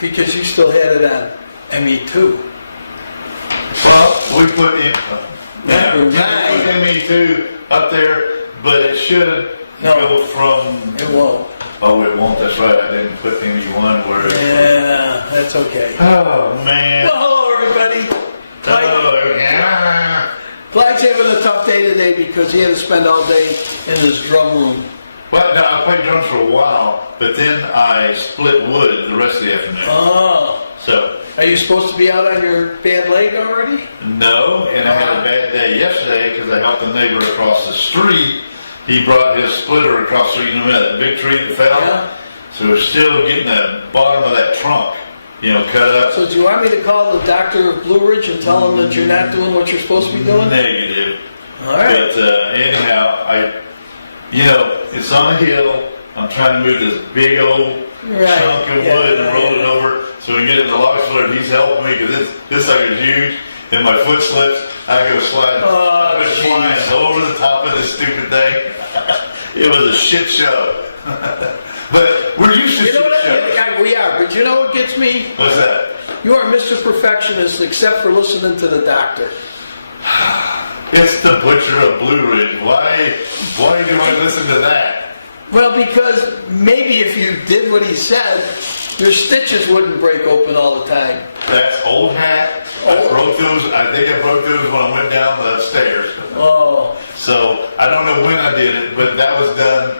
because you still had it on ME2. Well, we put in, Number we nine. put ME2 up there, but it should go from, It won't. oh, it won't, that's right, I didn't put ME1 where it's. Yeah, that's okay. Oh, man. Well, hello, everybody. Oh, yeah. Clyde's having a tough day today because he had to spend all day in his drum room. Well, no, I played drums for a while, but then I split wood the rest of the afternoon. Oh. So, Are you supposed to be out on your bad leg already? no, and I had a bad day yesterday because I helped a neighbor across the street. He brought his splitter across the street, you know, that big tree that fell. Yeah. So we're still getting the bottom of that trunk, you know, cut up. So do you want me to call the doctor of Blue Ridge and tell him that you're not doing what you're supposed to be doing? Negative. All right. But anyhow, you know, it's on a hill. I'm trying to move this big old chunk of wood and roll it over so we can get it in the log splitter. He's helping me because this thing is huge. And my foot slips, I go sliding. I was flying over the top of this stupid thing. It was a shit show. But we're used to You know shit what? shows. We are, but you know what gets me? What's that? You are Mr. Perfectionist except for listening to the doctor. It's the butcher of Blue Ridge. Why do I listen to that? Well, because maybe if you did what he said, your stitches wouldn't break open all the time. That's old hat. I broke those. I think I broke those when I went down the stairs. Oh, So I don't know when I did it, but that was done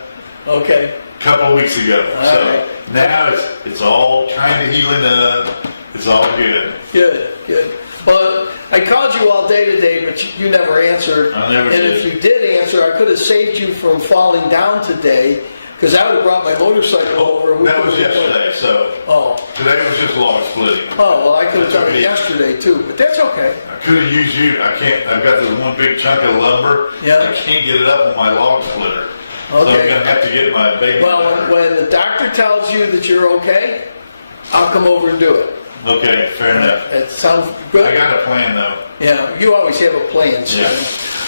okay. a couple of weeks ago. So right. now it's all kind of healing up. It's all good. Good, good. Well, I called you all day today, but you never answered. I never and did. if you did answer, I could have saved you from falling down today, because I would have brought my motorcycle over. And we That could was have- yesterday. So Oh. today was just log splitting. Oh, well, I could have That's done it okay. yesterday, too, but that's okay. I could have used you. I can't. I've got this one big chunk of lumber. Yeah. I can't get it up with my log splitter. So I'm Okay. gonna have to get my baby. Well, when the doctor tells you that you're okay, I'll come over and do it. Okay, fair enough. It sounds I good. got a plan though. Yeah, you always have a plan, Steve.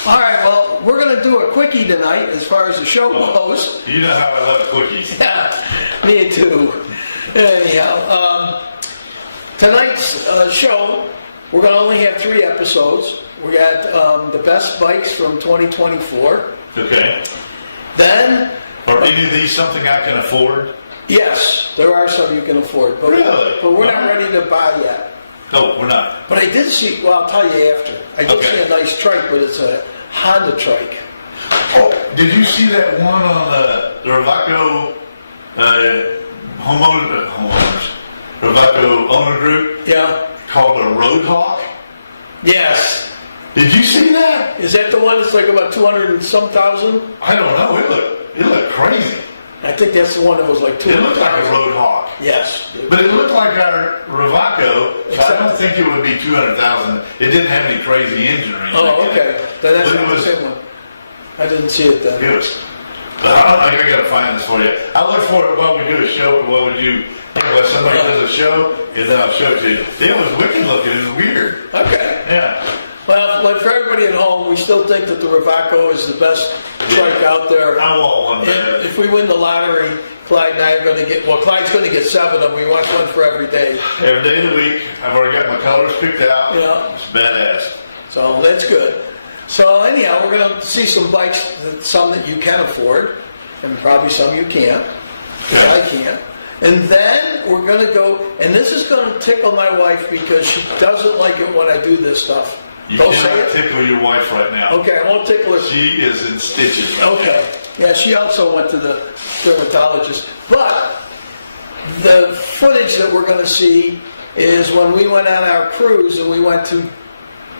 Yeah. All right, well, we're going to do a quickie tonight as far as the show goes. You know how I love cookies. Yeah, me too. Anyhow, tonight's show, we're going to only have 3 episodes. We got the best bikes from 2024. Okay. Then, Are any of these something I can afford? yes, there are some you can afford, but, Really? but we're not ready to buy yet. No, we're not. But I did see, well, I'll tell you after. I did Okay. see a nice trike, but it's a Honda trike. Oh, did you see that one on the Ravaco homeowners, Ravaco owner group Yeah. called a Road Hawk? Yes. Did you see that? Is that the one that's like about 200 and some thousand? I don't know. It looked crazy. I think that's the one that was like It 200,000. looked like a Road Hawk. Yes. But it looked like our Ravaco, so I don't think it would be 200,000. It didn't have any crazy engine or anything. Oh, okay. Then that's But it not the was- same one. I didn't see it then. It was. I gotta find this for you. I'll look for it while we do a show. What would you? When somebody does a show, and then I'll show it to you. It was wicked looking and weird. Okay. Yeah. Well, like for everybody at home, we still think that the Ravaco is the best trike out there. I want one. And if we win the lottery, Clyde and I are going to get, well, Clyde's going to get 7 of them. We want one for every day. Every day of the week. I've already got my colors picked out. Yeah. It's badass. So that's good. So anyhow, we're going to see some bikes, some that you can afford, and probably some you can't. I can't. And then we're going to go, and this is going to tickle my wife because she doesn't like it when I do this stuff. You Don't say cannot it. tickle your wife right now. Okay, I won't tickle her. She is in stitches. Right Okay. Yeah, she also went to the dermatologist. But the footage that we're going to see is when we went on our cruise and we went to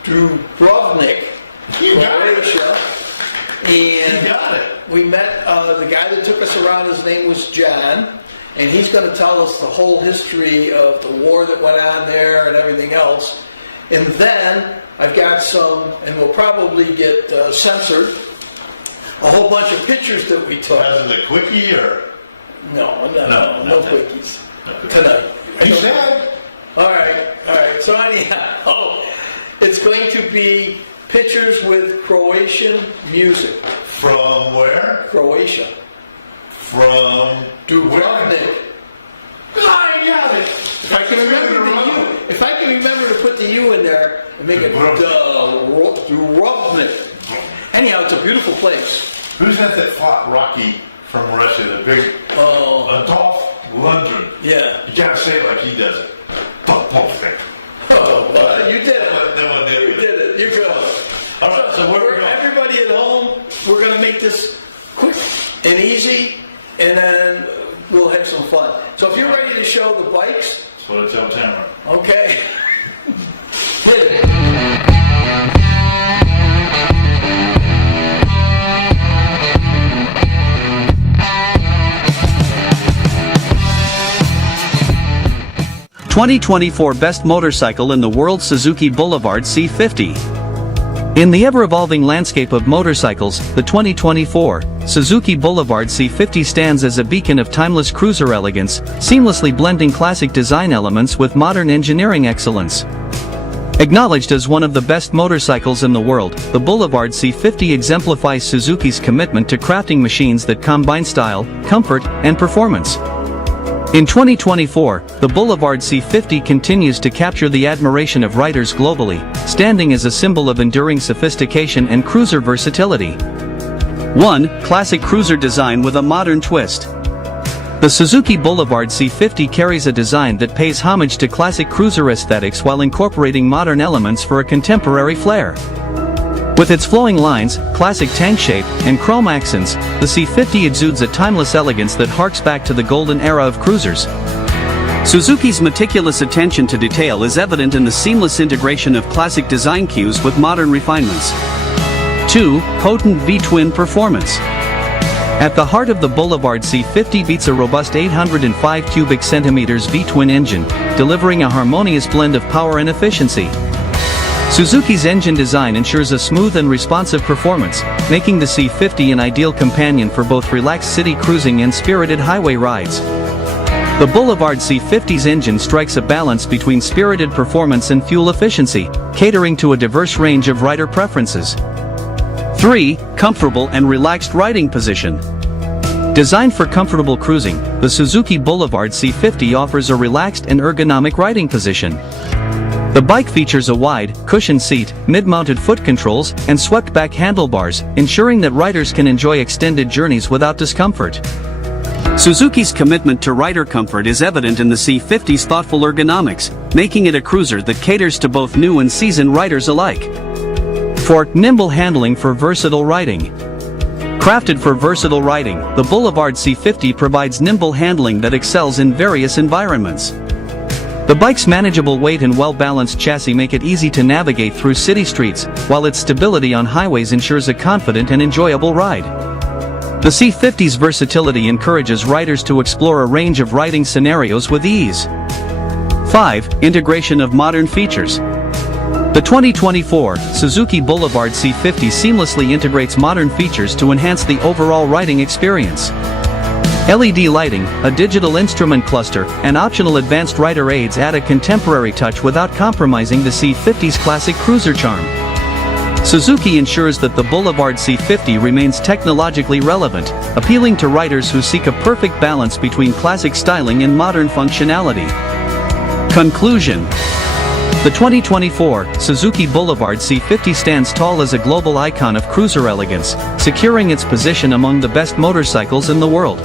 Dubrovnik, Croatia, You and got it. we met the guy that took us around. His name was John, and he's going to tell us the whole history of the war that went on there and everything else. And then I've got some, and we'll probably get censored, a whole bunch of pictures that we took. As in the quickie or? No No. quickies tonight. You said. All right. So anyhow, it's going to be pictures with Croatian music. From where? Croatia. From Dubrovnik. I got it. If I can remember the U, if I can remember to put the U in there and make it Dubrovnik. Anyhow, it's a beautiful place. Who's that fought Rocky from Russia? The big Dolph Lundgren. Yeah. You gotta say it like he does it. You did it. You did it. You're good. All right, so where we're everybody at home, we're going to make this quick and easy, and then we'll have some fun. So if you're ready to show the bikes. That's what I tell Tamara. Okay. Please. 2024 Best Motorcycle in the World, Suzuki Boulevard C50. In the ever-evolving landscape of motorcycles, the 2024 Suzuki Boulevard C50 stands as a beacon of timeless cruiser elegance, seamlessly blending classic design elements with modern engineering excellence. Acknowledged as one of the best motorcycles in the world, the Boulevard C50 exemplifies Suzuki's commitment to crafting machines that combine style, comfort, and performance. In 2024, the Boulevard C50 continues to capture the admiration of riders globally, standing as a symbol of enduring sophistication and cruiser versatility. 1. Classic cruiser design with a modern twist. The Suzuki Boulevard C50 carries a design that pays homage to classic cruiser aesthetics while incorporating modern elements for a contemporary flair. With its flowing lines, classic tank shape, and chrome accents, the C50 exudes a timeless elegance that harks back to the golden era of cruisers. Suzuki's meticulous attention to detail is evident in the seamless integration of classic design cues with modern refinements. 2. Potent V-twin performance. At the heart of the Boulevard C50 beats a robust 805 cubic centimeters V-twin engine, delivering a harmonious blend of power and efficiency. Suzuki's engine design ensures a smooth and responsive performance, making the C50 an ideal companion for both relaxed city cruising and spirited highway rides. The Boulevard C50's engine strikes a balance between spirited performance and fuel efficiency, catering to a diverse range of rider preferences. 3. Comfortable and relaxed riding position. Designed for comfortable cruising, the Suzuki Boulevard C50 offers a relaxed and ergonomic riding position. The bike features a wide, cushioned seat, mid-mounted foot controls, and swept-back handlebars, ensuring that riders can enjoy extended journeys without discomfort. Suzuki's commitment to rider comfort is evident in the C50's thoughtful ergonomics, making it a cruiser that caters to both new and seasoned riders alike. 4. Nimble handling for versatile riding. Crafted for versatile riding, the Boulevard C50 provides nimble handling that excels in various environments. The bike's manageable weight and well-balanced chassis make it easy to navigate through city streets, while its stability on highways ensures a confident and enjoyable ride. The C50's versatility encourages riders to explore a range of riding scenarios with ease. 5. Integration of modern features. The 2024 Suzuki Boulevard C50 seamlessly integrates modern features to enhance the overall riding experience. LED lighting, a digital instrument cluster, and optional advanced rider aids add a contemporary touch without compromising the C50's classic cruiser charm. Suzuki ensures that the Boulevard C50 remains technologically relevant, appealing to riders who seek a perfect balance between classic styling and modern functionality. Conclusion. The 2024 Suzuki Boulevard C50 stands tall as a global icon of cruiser elegance, securing its position among the best motorcycles in the world.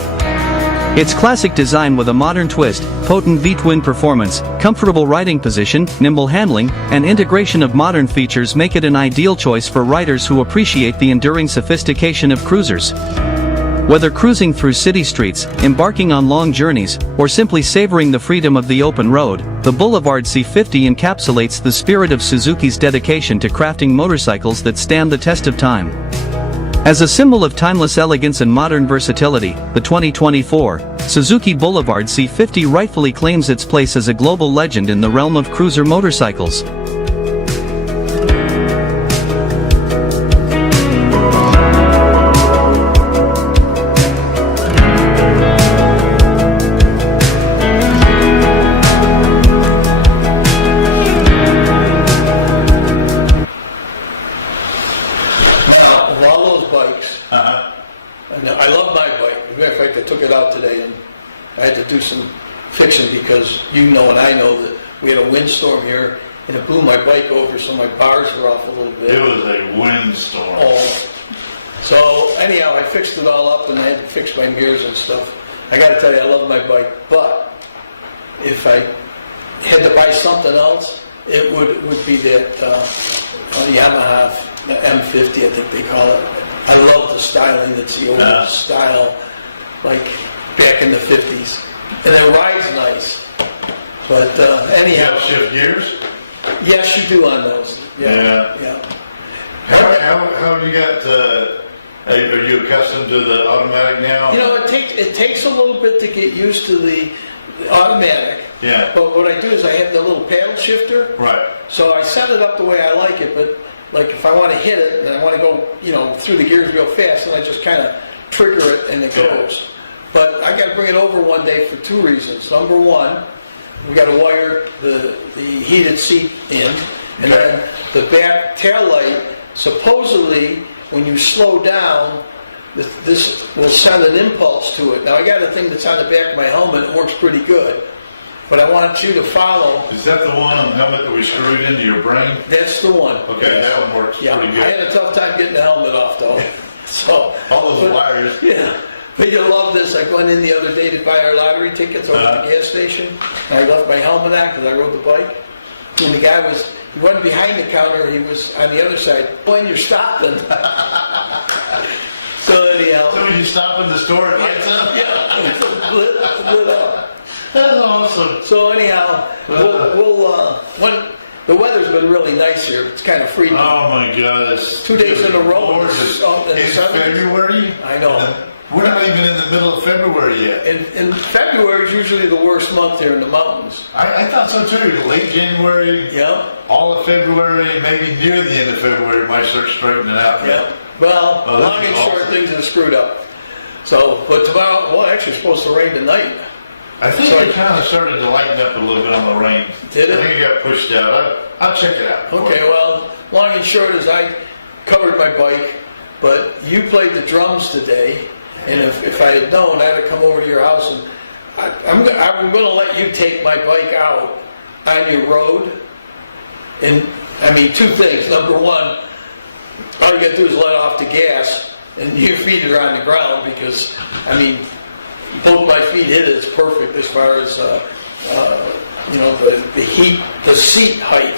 Its classic design with a modern twist, potent V-twin performance, comfortable riding position, nimble handling, and integration of modern features make it an ideal choice for riders who appreciate the enduring sophistication of cruisers. Whether cruising through city streets, embarking on long journeys, or simply savoring the freedom of the open road, the Boulevard C50 encapsulates the spirit of Suzuki's dedication to crafting motorcycles that stand the test of time. As a symbol of timeless elegance and modern versatility, the 2024 Suzuki Boulevard C50 rightfully claims its place as a global legend in the realm of cruiser motorcycles. And I love my bike. As a matter of fact, I took it out today and I had to do some fixing because you know and I we had a windstorm here, and it blew my bike over, so my bars were off a little bit. It was a windstorm. Oh. So anyhow, I fixed it all up, and I had to fix my mirrors and stuff. I got to tell you, I love my bike, but if I had to buy something else, it would be that Yamaha M50, I think they call it. I love the styling. It's the old style, like back in the 50s. And it rides nice. But anyhow. You shift gears? Yes, you do on those. Yeah. How do you got, are you accustomed to the automatic now? You know, it takes a little bit to get used to the automatic. Yeah. But what I do is I have the little paddle shifter. Right. So I set it up the way I like it, but like if I want to hit it and I want to go, through the gears real fast, then I just kind of trigger it and it goes. But I got to bring it over one day for two reasons. Number one, we got to wire the heated seat in, and then the back tail light. Supposedly, when you slow down, this will send an impulse to it. Now I got a thing that's on the back of my helmet. It works pretty good. But I want you to follow. Is that the one on the helmet that we screwed into your brain? That's the one. Okay, that one works pretty good. I had a tough time getting the helmet off, though. So all those wires. Yeah. But you'll love this. I went in the other day to buy our lottery tickets over at the gas station, and I left my helmet on because I rode the bike. And the guy he wasn't behind the counter, he was on the other side. When you're stopping. So anyhow. So you stop in the store and lights up? Yeah, it's a lit up. That's awesome. So anyhow, when the weather's been really nice here, it's kind of freezing. Oh my gosh. 2 days in a row. It's February? I know. We're not even in the middle of February yet. And February is usually the worst month here in the mountains. I thought so too. Late January, Yeah. all of February, maybe near the end of February, might start straightening out. Yeah. Well, Oh, long and short, awesome. things are screwed up. So, but tomorrow, actually it's supposed to rain tonight. I think it kind of started to lighten up a little bit on the rain. Did it? I think it got pushed out. I'll check it out. Okay, well, long and short is I covered my bike, but you played the drums today, and if I had known, I'd have come over to your house, and I'm going to let you take my bike out on your road. And, I mean, two things. Number one, all you got to do is let off the gas, and your feet are on the ground, because, I mean, both my feet hit it. It's perfect as far as, the heat, the seat height.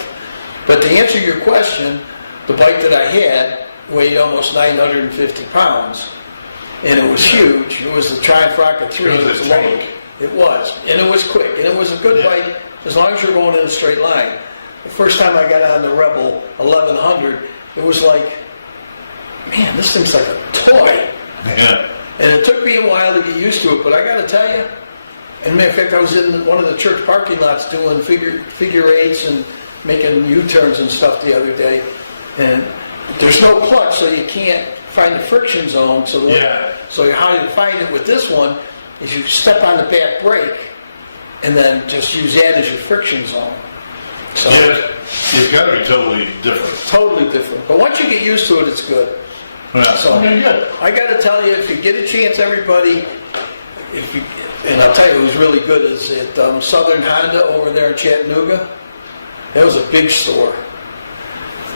But to answer your question, the bike that I had weighed almost 950 pounds, and it was huge. It was the Triumph Rocket 3. It was a tank. It was, and it was quick, and it was a good bike as long as you're going in a straight line. The first time I got on the Rebel 1100, it was like, man, this thing's like a toy. Yeah. And it took me a while to get used to it, but I got to tell you, as a matter of fact, I was in one of the church parking lots doing figure eights and making U-turns and stuff the other day, and there's no clutch, so you can't find the friction zone. So how you find it with this one is you step on the back brake, and then just use that as your friction zone. So it's got to be totally different. Totally different. But once you get used to it, it's good. Yeah. So good. I got to tell you, if you get a chance, everybody, and I'll tell you who's really good is at Southern Honda over there in Chattanooga. That was a big store.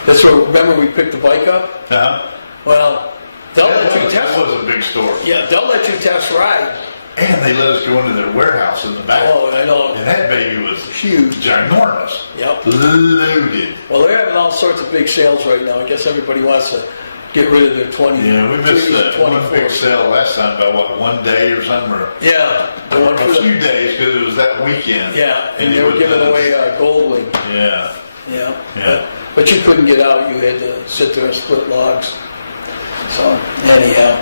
That's where, remember we picked the bike up? Uh-huh. Well, they'll let you test. That was a big store. Yeah, they'll let you test ride. And they let us go into their warehouse in the back. Oh, I know. And that baby was Huge. ginormous. Yep. Loaded. Well, they're having all sorts of big sales right now. I guess everybody wants to get rid of their 20. Yeah, we missed that one 24. big sale last time by one day or something, or Yeah, the one for a few the, days because it was that weekend. yeah, and they were giving away Goldwing. Yeah. Yeah. Yeah. But you couldn't get out. You had to sit there and split logs. So, anyhow.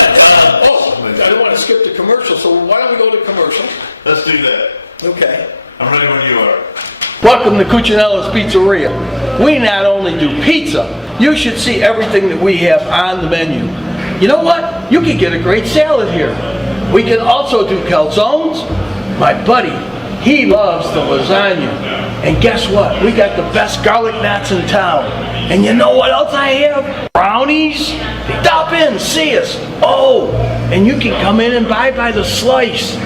I don't want to skip the commercial, so why don't we go to commercial? Let's do that. Okay. I'm ready when you are. Welcome to Cuccinella's Pizzeria. We not only do pizza, you should see everything that we have on the menu. You know what? You can get a great salad here. We can also do calzones. My buddy, he loves the lasagna. And guess what? We got the best garlic knots in town. And you know what else I have? Brownies. Stop in, see us. Oh, and you can come in and buy by the slice.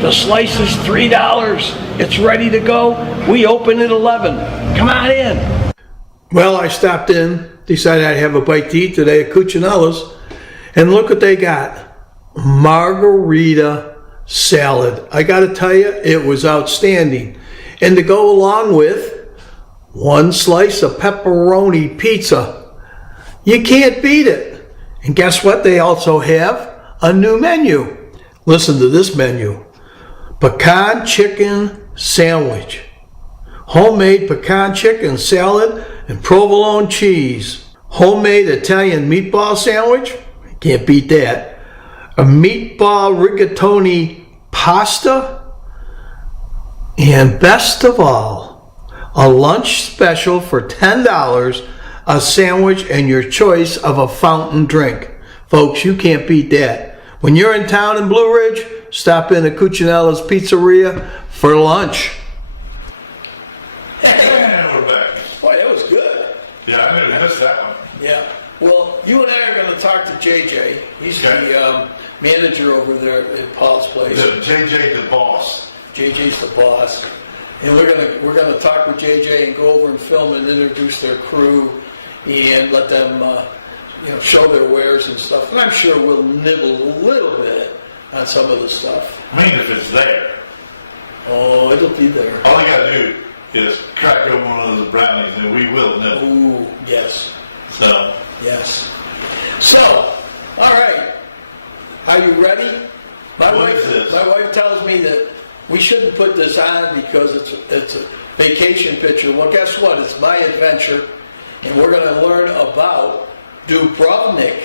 The slice is $3. It's ready to go. We open at 11. Come on in. Well, I stopped in, decided I'd have a bite to eat today at Cucinalla's, and look what they got. Margarita salad. I got to tell you, it was outstanding. And to go along with one slice of pepperoni pizza. You can't beat it. And guess what? They also have a new menu. Listen to this menu. Pecan chicken sandwich. Homemade pecan chicken salad and provolone cheese. Homemade Italian meatball sandwich. Can't beat that. A meatball rigatoni pasta. And best of all, a lunch special for $10, a sandwich and your choice of a fountain drink. Folks, you can't beat that. When you're in town in Blue Ridge, stop in at Cucinalla's Pizzeria for lunch. And we're back. Boy, that was good. Yeah, I never missed that one. Yeah. Well, you and I are going to talk to JJ. He's the manager over there at Paul's place. JJ the boss. JJ's the boss. And we're gonna talk with JJ and go over and film and introduce their crew and let them show their wares and stuff. And I'm sure we'll nibble a little bit on some of the stuff. I mean, if it's there. Oh, it'll be there. All you gotta do is crack open one of those brownies and we will know. Ooh, yes. So. Yes. So, all right. Are you ready? My wife tells me that we shouldn't put this on because it's a vacation picture. Well, guess what? It's my adventure, and we're going to learn about Dubrovnik,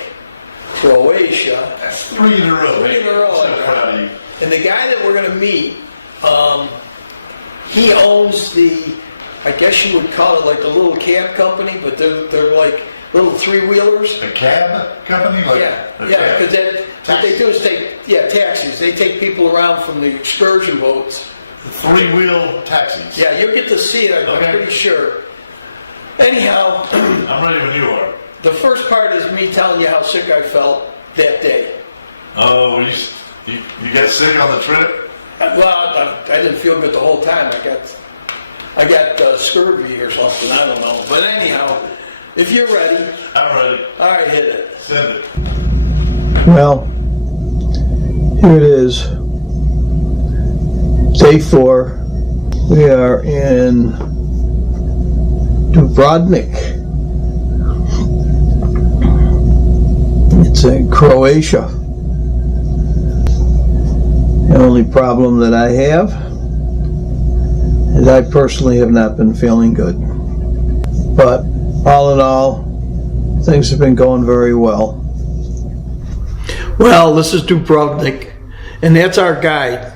Croatia. That's 3 in a row. 3 in a row. So proud of you. And the guy that we're going to meet, he owns I guess you would call it like a little cab company, but they're like little 3-wheelers. A cab company? Because what they do is taxis. They take people around from the excursion boats. 3-wheel taxis. Yeah, you'll get to see it, I'm pretty sure. Anyhow, I'm ready when you are. The first part is me telling you how sick I felt that day. Oh, you got sick on the trip? Well, I didn't feel good the whole time. I got scurvy or something, I don't know. But anyhow, if you're ready. I'm ready. All right, hit it. Send it. Well, here it is. Day 4. We are in Dubrovnik. It's in Croatia. The only problem that I have is I personally have not been feeling good. But all in all, things have been going very well. Well, this is Dubrovnik, and that's our guide.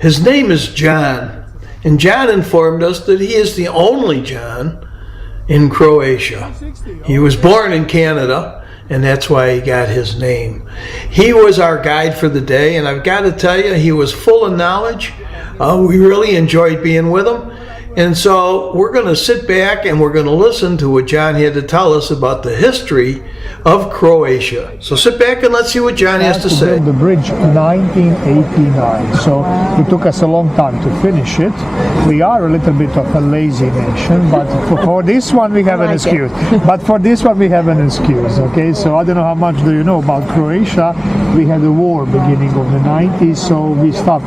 His name is John, and John informed us that he is the only John in Croatia. He was born in Canada, and that's why he got his name. He was our guide for the day, and I've got to tell you, he was full of knowledge. We really enjoyed being with him. And so we're going to sit back and we're going to listen to what John had to tell us about the history of Croatia. So sit back and let's see what John has to say. The bridge in 1989, so it took us a long time to finish it. We are a little bit of a lazy nation, but for this one we have an excuse. But for this one we have an excuse, okay? So I don't know how much do you know about Croatia. We had a war beginning of the 90s, so we stopped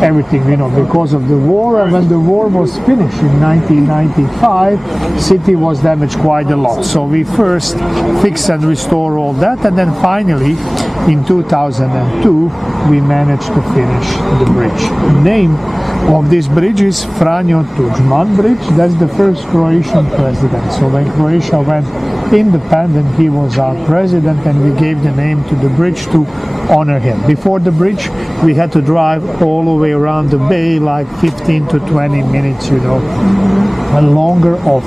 everything, because of the war. And when the war was finished in 1995, city was damaged quite a lot. So we first fixed and restore all that, and then finally in 2002 we managed to finish the bridge. The name of this bridge is Franjo Tuđman Bridge. That's the first Croatian president. So when Croatia went independent, he was our president, and we gave the name to the bridge to honor him. Before the bridge, we had to drive all the way around the bay, like 15 to 20 minutes, longer of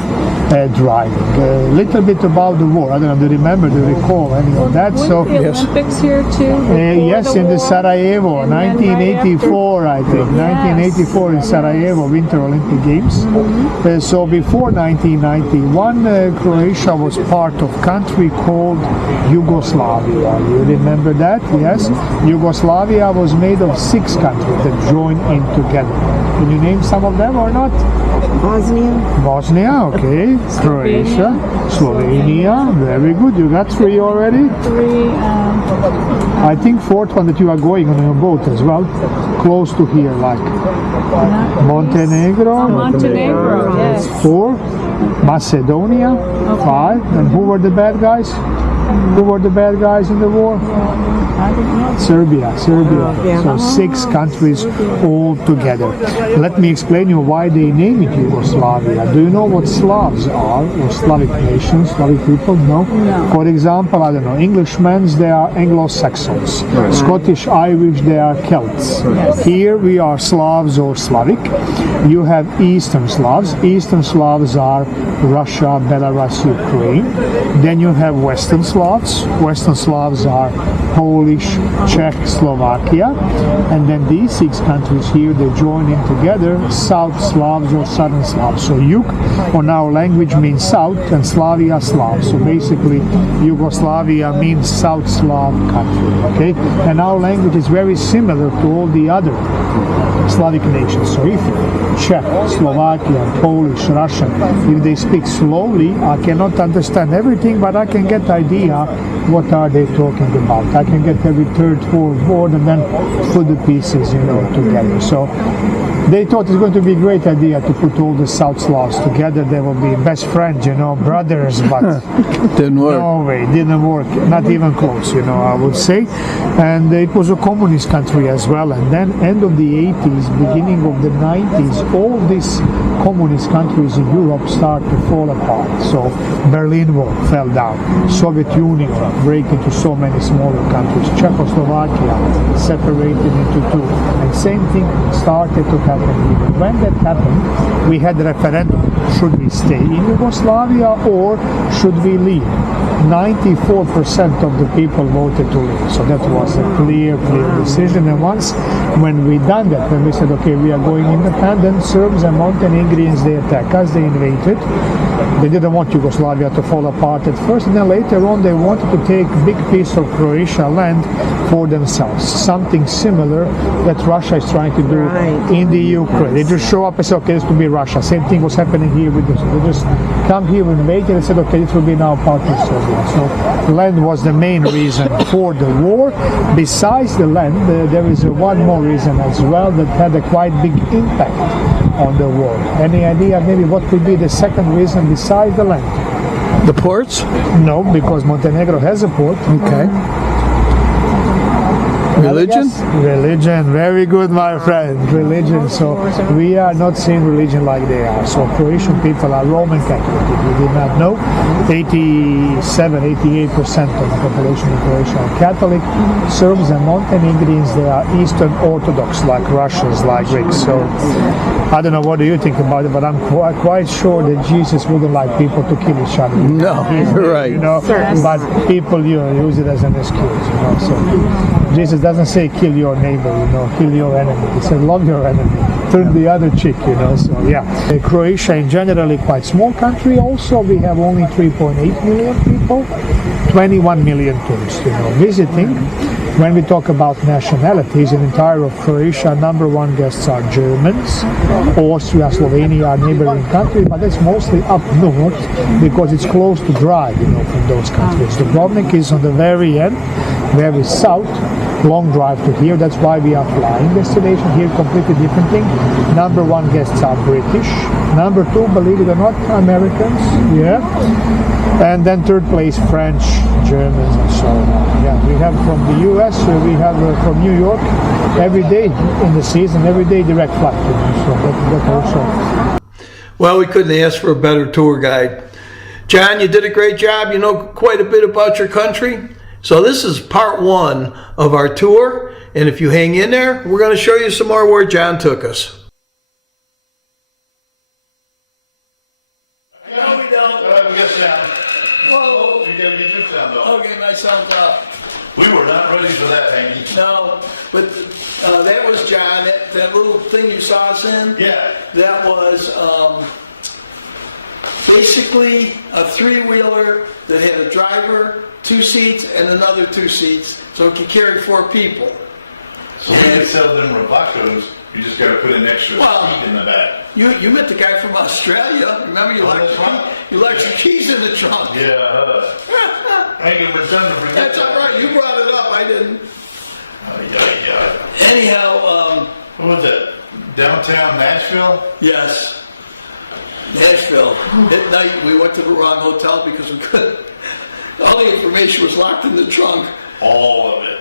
driving. A little bit about the war. I don't know, do you remember, do you recall any of that? Weren't So the Olympics here too? yes, in the Sarajevo, And then right 1984, I think. Yes. 1984 in Sarajevo, Winter Olympic Games. So before 1991, Croatia was part of country called Yugoslavia. You remember that? Yes. Yugoslavia was made of 6 countries that joined in together. Can you name some of them or not? Bosnia, okay. Croatia, Slovenia, very good. You got 3 already. 3. I think 4th one that you are going on your boat as well, close to here, like Montenegro. Montenegro, yes. 4, Macedonia, 5, and who were the bad guys? Who were the bad guys in the war? I don't know. Serbia. So 6 countries all together. Let me explain you why they name it Yugoslavia. Do you know what Slavs are, or Slavic nations, Slavic people? No? No. For example, I don't know, Englishmen, they are Anglo-Saxons. Scottish, Irish, they are Celts. Here we are Slavs or Slavic. You have Eastern Slavs. Eastern Slavs are Russia, Belarus, Ukraine. Then you have Western Slavs. Western Slavs are Polish, Czech, Slovakia, and then these 6 countries here, they join in together, South Slavs or Southern Slavs. So Yug on our language means South, and Slavia, Slav. So basically Yugoslavia means South Slav country, okay? And our language is very similar to all the other Slavic nations. So if Czech, Slovakian, Polish, Russian, if they speak slowly, I cannot understand everything, but I can get idea what are they talking about. I can get every 3rd, 4th word and then put the pieces, together. So they thought it's going to be a great idea to put all the South Slavs together. They will be best friends, brothers, but Didn't work. no way, didn't work, not even close, I would say. And it was a communist country as well. And then end of the 80s, beginning of the 90s, all these communist countries in Europe start to fall apart. So Berlin Wall fell down, Soviet Union break into so many smaller countries, Czechoslovakia separated into 2, and same thing started to happen here. When that happened, we had a referendum: should we stay in Yugoslavia or should we leave? 94% of the people voted to leave. So that was a clear decision. And once when we done that, when we said, okay, we are going independent, Serbs and Montenegrins, they attack us, they invaded. They didn't want Yugoslavia to fall apart at first, and then later on they wanted to take a big piece of Croatia land for themselves. Something similar that Russia is trying to do in the Ukraine. They just show up and say, okay, this will be Russia. Same thing was happening here with this. They just come here and invade and said, okay, this will be now part of Serbia. So land was the main reason for the war. Besides the land, there is one more reason as well that had a quite big impact on the war. Any idea maybe what could be the second reason besides the land? The ports? No, because Montenegro has a port. Okay. Religion? Religion, very good, my friend. Religion. So we are not seeing religion like they are. So Croatian people are Roman Catholic. If you did not know, 88% of the population in Croatia are Catholic. Serbs and Montenegrins, they are Eastern Orthodox, like Russians, like Greeks. So I don't know, what do you think about it, but I'm quite sure that Jesus wouldn't like people to kill each other. No, you're right. But people use it as an excuse. So Jesus doesn't say kill your neighbor, kill your enemy. He said love your enemy, turn the other cheek, So yeah, Croatia in generally quite small country. Also, we have only 3.8 million people, 21 million tourists, visiting. When we talk about nationalities, in entire of Croatia, number 1 guests are Germans. Austria, Slovenia are neighboring countries, but it's mostly up north because it's close to drive, from those countries. Dubrovnik is on the very end, very south. Long drive to here, that's why we are flying destination here, completely different thing. Number 1 guests are British, number 2, believe it or not, Americans, and then 3rd place French, Germans, and so on. Yeah, we have from the US, we have from New York every day in the season, every day direct flight, so that also. Well, we couldn't ask for a better tour guide. John, you did a great job. You know quite a bit about your country. So this is part 1 of our tour, and if you hang in there, we're going to show you some more where John took us. sound. Whoa. You gotta get your sound off. Okay, my sound's off. We were not ready for that, Hanky. No, but that was John. That little thing you saw us in. Yeah. That was basically a three-wheeler that had a driver, 2 seats, and another 2 seats, so it could carry 4 people. So we can sell them Rapacos. You just gotta put an extra seat in the back. You met the guy from Australia. Remember, you left your keys in the trunk. Yeah. Hanging with something to forget. That's all right. You brought it up. I didn't. Oh, yeah. Anyhow, What was it? Downtown Nashville? yes, Nashville. At night, we went to the wrong hotel because we couldn't. All the information was locked in the trunk. All of it.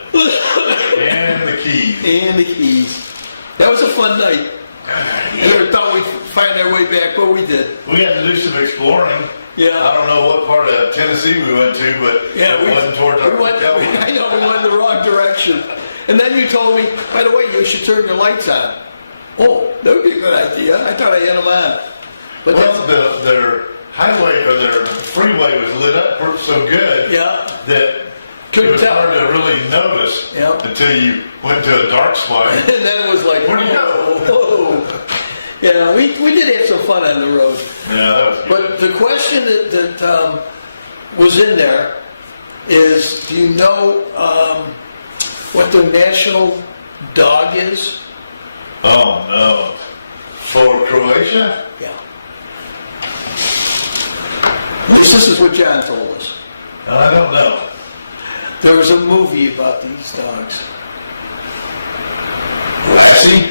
And the keys. And the keys. That was a fun night. I never thought we'd find our way back, but we did. We got to do some exploring. Yeah. I don't know what part of Tennessee we went to, but it wasn't towards our hotel. I know we went in the wrong direction. And then you told me, by the way, you should turn your lights on. Oh, that would be a good idea. I thought I had them on. But Well, their highway or their freeway was lit up so good that Couldn't it was tell. hard to really notice until you went to a dark spot. and then it was like, Where'd you go? whoa. Yeah, we did have some fun on the road. Yeah, that was good. But the question that was in there is, do you know what the national dog is? Oh, no. For Croatia? Yeah. This is what John told us. I don't know. There was a movie about these dogs. Lassie?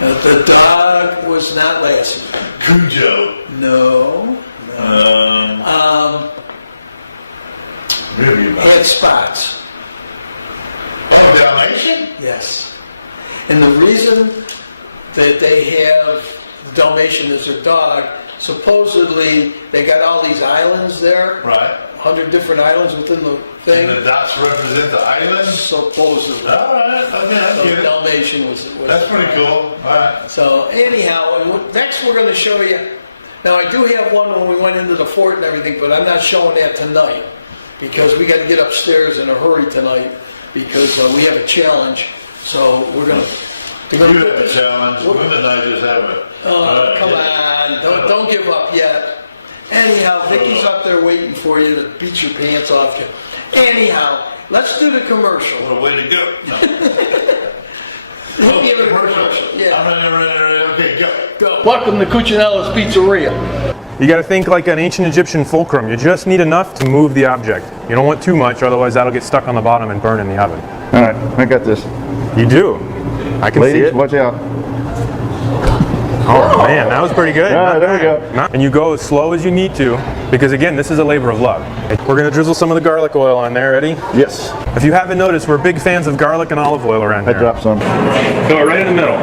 The dog was not Lassie. Cujo. No. Really about Had spots. Dalmatian? Yes. And the reason that they have Dalmatian as their dog, supposedly they got all these islands there. Right. 100 different islands within the And thing. the dots represent the islands? Supposedly. All right. Okay, I So get it. Dalmatian was That's pretty cool. All right. So anyhow, next we're going to show you. Now I do have one when we went into the fort and everything, but I'm not showing that tonight because we got to get upstairs in a hurry tonight because we have a challenge. So we're going to. You have a challenge. Women and I just have it. Come on, don't give up yet. Anyhow, Vicky's up there waiting for you to beat your pants off you. Anyhow, let's do the commercial. Well, way to go. We'll give it a commercial. Yeah. I'm ready. Okay, go. Welcome to Cucinella's Pizzeria. You got to think like an ancient Egyptian fulcrum. You just need enough to move the object. You don't want too much, otherwise that'll get stuck on the bottom and burn in the oven. All right, I got this. You do. I can see Ladies, it. watch out. Oh man, that was pretty good. Yeah, there we go. And you go as slow as you need to, because again, this is a labor of love. We're gonna drizzle some of the garlic oil on there, ready? Yes, If you haven't noticed, we're big fans of garlic and olive oil around I here. dropped some. Go right in the middle.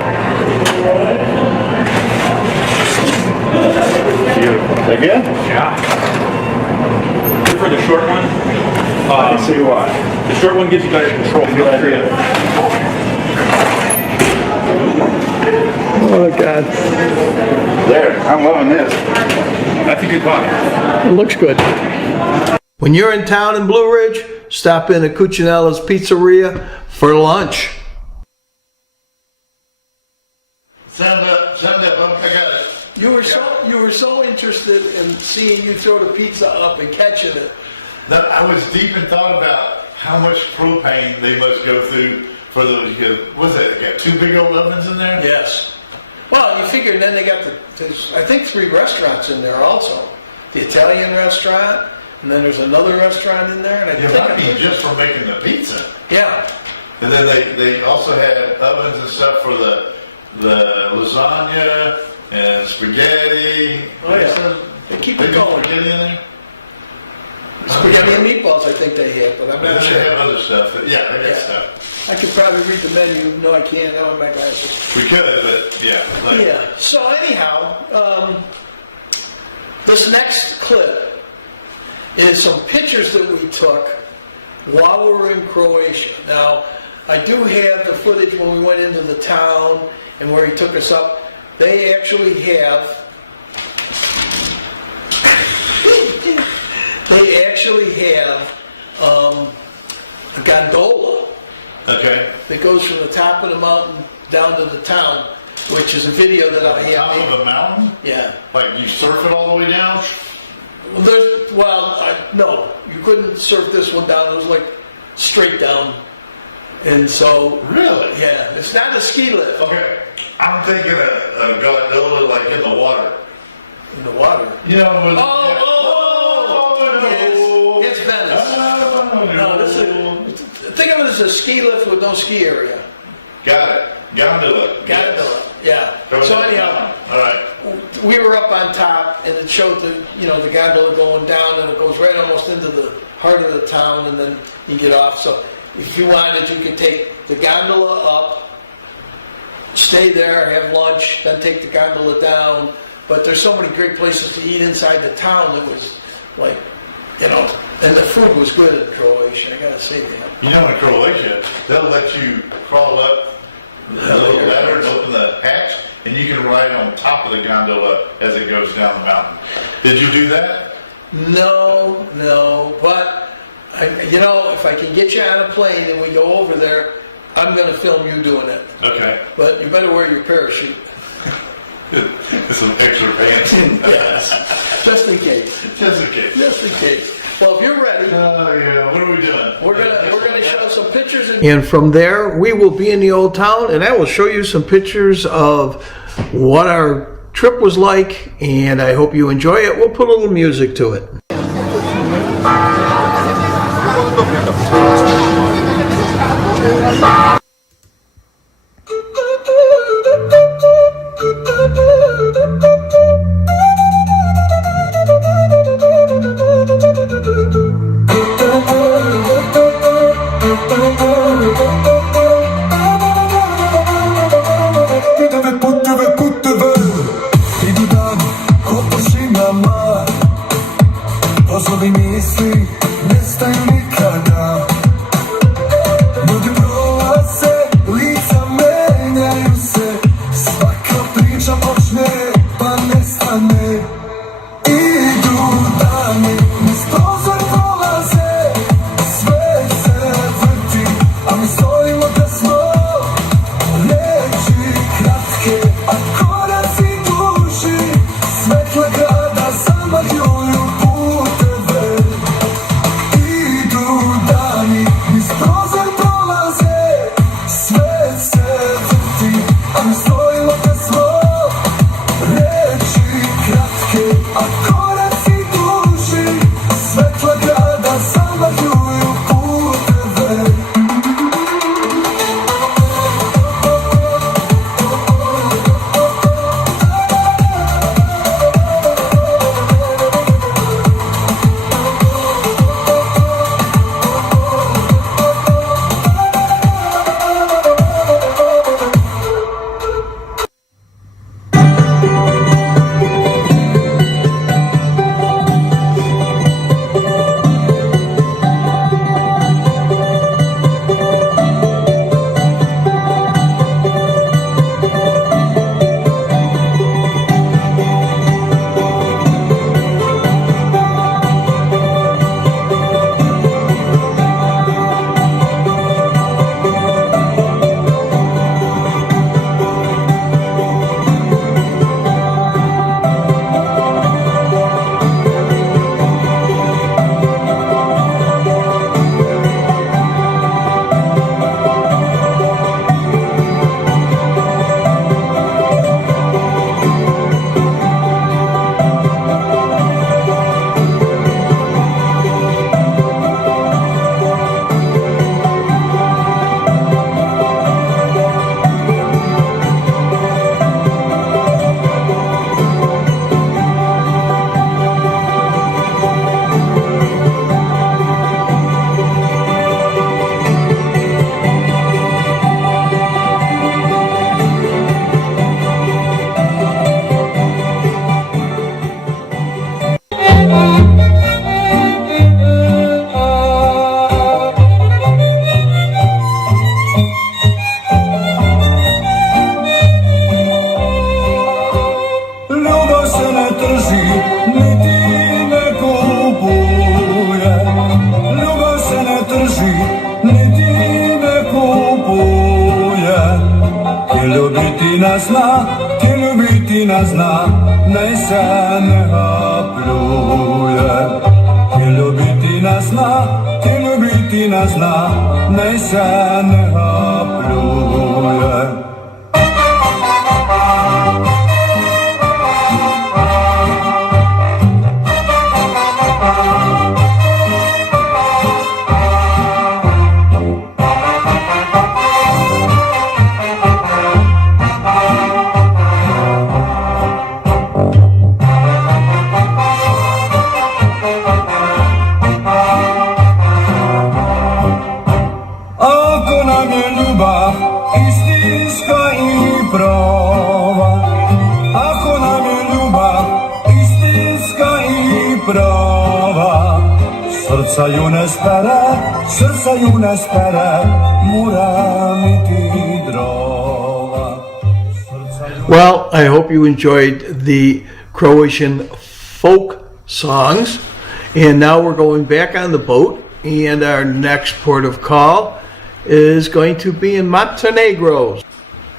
Beautiful. Again? Yeah. For the short one, I see why. the short one gives you better control. Good idea. Oh God, There, I'm loving this. That's a good body. it looks good. When you're in town in Blue Ridge, stop in at Cucinella's Pizzeria for lunch. Sound up. I got it. You were so interested in seeing you throw the pizza up and catching it. That I was deep in thought about how much propane they must go through for those. What's that? They got 2 big old ovens in there? Yes. Well, you figure then they got I think 3 restaurants in there also. The Italian restaurant, and then there's another restaurant in there. And It might be just for making the pizza. Yeah. And then they also had ovens and stuff for the lasagna and spaghetti. Oh yeah. They keep it They got going. spaghetti in there? Spaghetti and meatballs, I think they have, but I'm And not then they have sure. other stuff. Yeah, they got Yeah. stuff. I could probably read the menu. No, I can't. I don't have my glasses. We could, but yeah. Like, Yeah. So anyhow, this next clip is some pictures that we took while we were in Croatia. Now, I do have the footage when we went into the town and where he took us up. They actually have actually have a gondola Okay. that goes from the top of the mountain down to the town, which is a video that I Top have. of a mountain? Yeah. Like you surf it all the way down? No, you couldn't surf this one down. It was like straight down. And so, Really? yeah, it's not a ski lift Okay. I'm thinking a gondola like in the water. in the water. You know, with, Yes, it's Venice. No, this is, think of it as a ski lift with no ski area. Got it. Gondola. Gondola, yeah. So anyhow, All right. we were up on top, and it showed the gondola going down, and it goes right almost into the heart of the town, and then you get off. So if you wanted, you could take the gondola up, stay there, have lunch, then take the gondola down. But there's so many great places to eat inside the town that was like, and the food was good in Croatia, I gotta say that. You know, in Croatia, they'll let you crawl up a little ladder and open the hatch, and you can ride on top of the gondola as it goes down the mountain. Did you do that? No, but if I can get you on a plane and we go over there, I'm going to film you doing it. Okay. But you better wear your parachute. Some extra pants. Yes, just in case. Just in case. Just in case. Well, if you're ready, Oh, yeah. What are we doing? we're gonna show some pictures. And from there, we will be in the old town, and I will show you some pictures of what our trip was like, and I hope you enjoy it. We'll put a little music to it. Pozovi misli nestaju nikada. Ljudi prolaze, lica menjaju se. Svaka priča počne pa nestane. Idu dani, niz prozor prolaze. Sve se vrti, a mi stojimo da smo. Reči kratke, a koraci duži. Svetla grada zamagljuju puteve. Idu dani, niz prozor prolaze. Sve se vrti, a mi stojimo da smo. Reči kratke, a koraci duži. ne zna, ti ljubiti ne zna, nej se ne pluje. Ti ljubiti ne zna, ti ljubiti ne zna, nej se ne pluje. Ako nam je ljubav istinska i prava, ako nam je ljubav istinska i prava, srca ju ne spere, mora biti drova. Well, I hope you enjoyed the Croatian folk songs. And now we're going back on the boat, and our next port of call is going to be in Montenegro.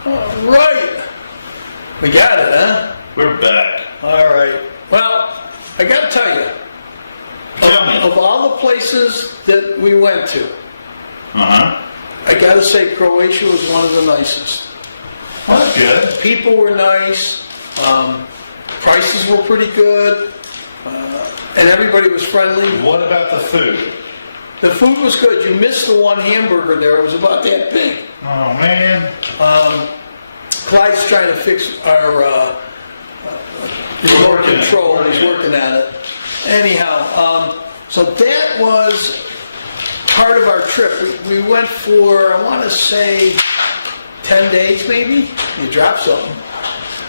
All right. We got it, huh? We're back. All right. Well, I got to tell you, Tell me. of all the places that we went to, Uh-huh. I got to say Croatia was one of the nicest. Well, that's good. People were nice. Prices were pretty good. And everybody was friendly. What about the food? The food was good. You missed the one hamburger there. It was about that big. Oh, man. Clyde's trying to fix our remote control. He's working on it. Anyhow, so that was part of our trip. We went for, I want to say, 10 days maybe. You dropped something.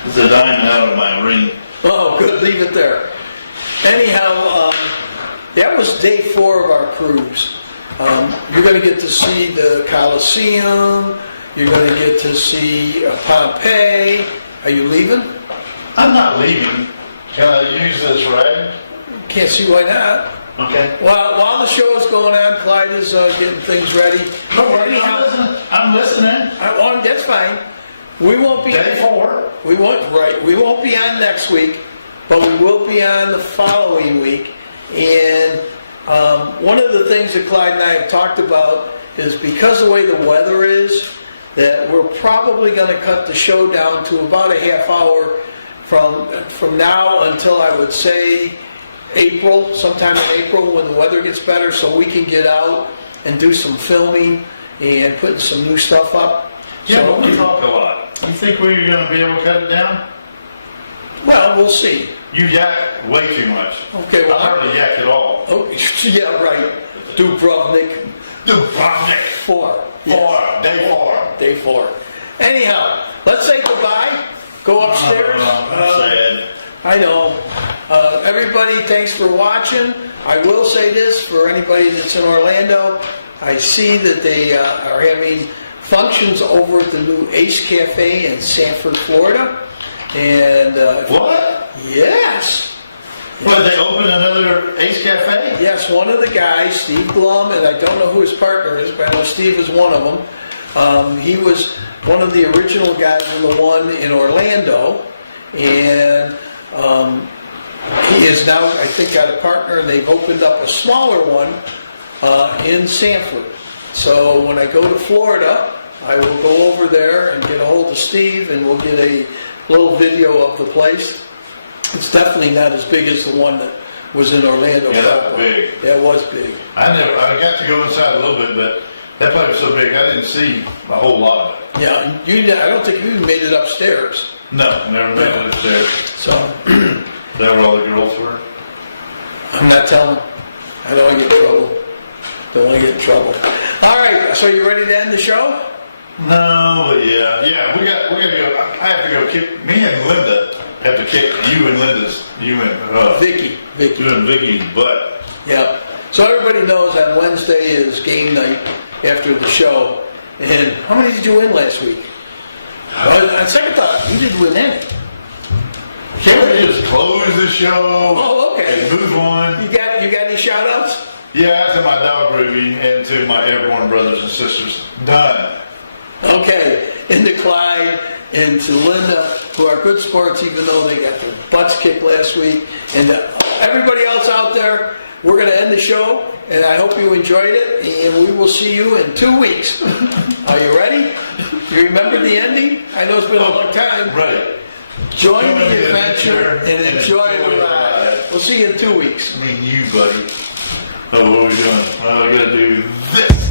It's a diamond out of my ring. Oh, good. Leave it there. Anyhow, that was day 4 of our cruise. You're going to get to see the Colosseum. You're going to get to see Pompeii. Are you leaving? I'm not leaving. Can I use this rag? Can't see why not. Okay. While the show is going on, Clyde is getting things ready. I'm listening. That's fine. We won't be Day 4. We won't be on next week, but we will be on the following week. And one of the things that Clyde and I have talked about is because of the way the weather is, that we're probably going to cut the show down to about a half hour from now until I would say April, sometime in April when the weather gets better, so we can get out and do some filming and putting some new stuff up. Yeah, but we talk a lot. You think we're going to be able to cut it down? Well, we'll see. You yak way too much. Okay, well, I hardly yak at all. Oh, yeah, right. Dubrovnik. Dubrovnik. 4. Day 4. Day 4. Anyhow, let's say goodbye. Go upstairs. Sad. I know. Everybody, thanks for watching. I will say this for anybody that's in Orlando. I see that they are having functions over at the new Ace Cafe in Sanford, Florida. And What? yes. Well, they open another Ace Cafe? Yes, one of the guys, Steve Blum, and I don't know who his partner is, but I know Steve is one of them. He was one of the original guys in the one in Orlando, and he is now, I think, got a partner, and they've opened up a smaller one in Sanford. So when I go to Florida, I will go over there and get a hold of Steve, and we'll get a little video of the place. It's definitely not as big as the one that was in Orlando. Yeah, that was big. Yeah, it was big. I got to go inside a little bit, but that place was so big I didn't see a whole lot of it. Yeah, I don't think you even made it upstairs. No, never made it upstairs. So, Is that where all the girls were? I'm not telling. I don't want to get in trouble. Don't want to get in trouble. All right, so you ready to end the show? No, but yeah, we got to go. I have to go kick. Me and Linda have to kick you and Vicky. you and Vicky's butt. Yeah. So everybody knows on Wednesday is game night after the show. And how many did you win last week? Well, on second thought, you didn't win any. Can we just close the show? Oh, okay. And move on. You got any shout outs? Yeah, to my dog Ruby and to my airborne brothers and sisters. Done. Okay. And to Clyde and to Linda, who are good sports, even though they got their butts kicked last week. And everybody else out there, we're going to end the show, and I hope you enjoyed it, and we will see you in 2 weeks. Are you ready? You remember the ending? I know it's been a long time. Right. Join the adventure and enjoy the ride. We'll see you in 2 weeks. I mean, you, buddy. Oh, what are we doing? Oh, I gotta do this.